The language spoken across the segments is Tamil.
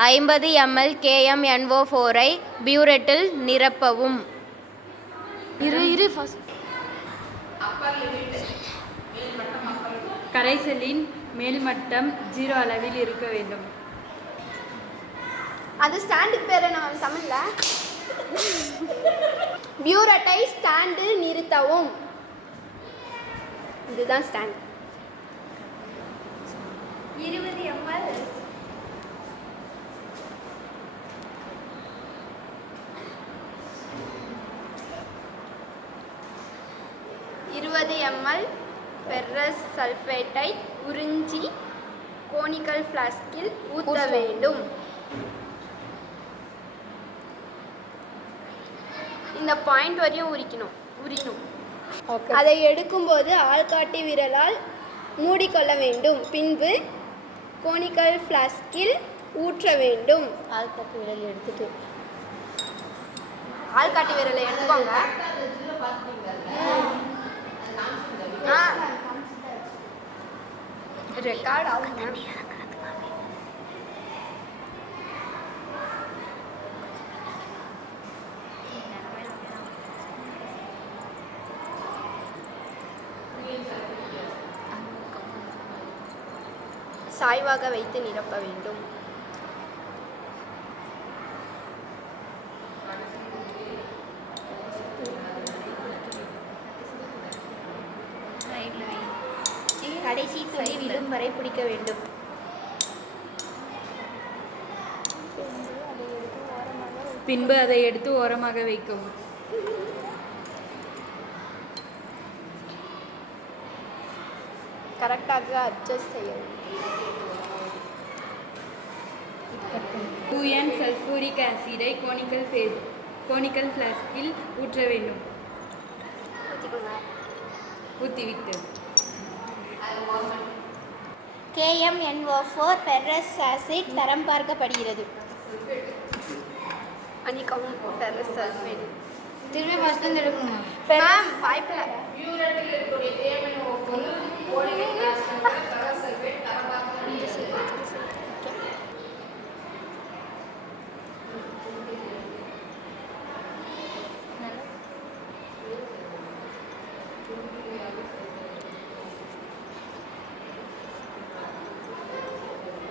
50 ml KMNO4 ஐ பியூரெட்டில் நிரப்பவும். கரைசலின் மேல்மட்டம் 0 அளவில் இருக்க வேண்டும். அது ஸ்டாண்டுக்கு பேர் என்ன தமிழ்ல? பியூரட்டை ஸ்டாண்டில் நிறுத்தவும். இதுதான் ஸ்டாண்ட். 20 ml 20 ml ஃபெர்ரஸ் சல்ஃபேட்டை உறிஞ்சி கோனிக்கல் ஃப்ளாஸ்கில் ஊற்ற வேண்டும். இந்த பாயிண்ட் வரையும் உரிக்கணும். அதை எடுக்கும்போது ஆள்காட்டி விரலால் மூடிக்கொள்ள வேண்டும். பின்பு கோனிக்கல் ஃப்ளாஸ்கில் ஊற்ற வேண்டும். ஆள்காட்டி விரல் எடுத்துட்டு ஆள்காட்டி விரலை எடுத்துக்கோங்க. ரெக்கார்ட் ஆகுங்க. சாய்வாக வைத்து நிரப்ப வேண்டும். கடைசி துளி விழும் வரை பிடிக்க வேண்டும். பின்பு அதை எடுத்து ஓரமாக வைக்கவும். கரெக்டாக அட்ஜஸ்ட் செய்யவும். 2N சல்ஃபூரிக் ஆசிடை கோனிக்கல் ஃப்ளாஸ்கில் ஊற்ற வேண்டும். ஊற்றிவிட்டு KMNO4 ஃபெர்ரஸ் ஆசிட் தரம் பார்க்கப்படுகிறது. அன்னிக்கவும் ஃபெர்ரஸ் சல்ஃபேட். திரும்பி ஃபர்ஸ்ட் எடுக்கணும். மேம் வாய்ப்பில்லை.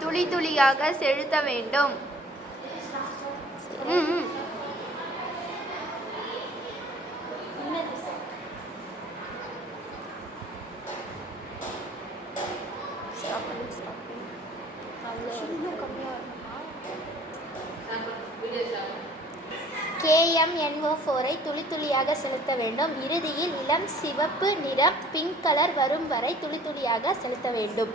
துளி துளியாக செலுத்த வேண்டும். KMNO4 ஐ துளி துளியாக செலுத்த வேண்டும். இறுதியில் இளம் சிவப்பு நிறம் பிங்க் கலர் வரும் வரை துளி துளியாக செலுத்த வேண்டும்.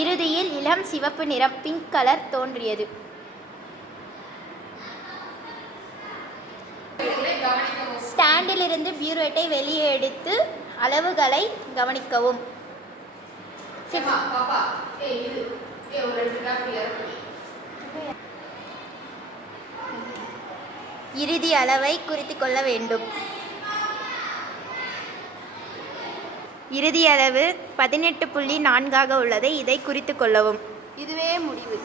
இறுதியில் இளம் சிவப்பு நிறம் பிங்க் கலர் தோன்றியது. ஸ்டாண்டிலிருந்து பியூரெட்டை வெளியே எடுத்து அளவுகளை கவனிக்கவும். இறுதி அளவை குறித்துக் கொள்ள வேண்டும். இறுதி அளவு 18.4 உள்ளது. இதை குறித்து கொள்ளவும். இதுவே முடிவு.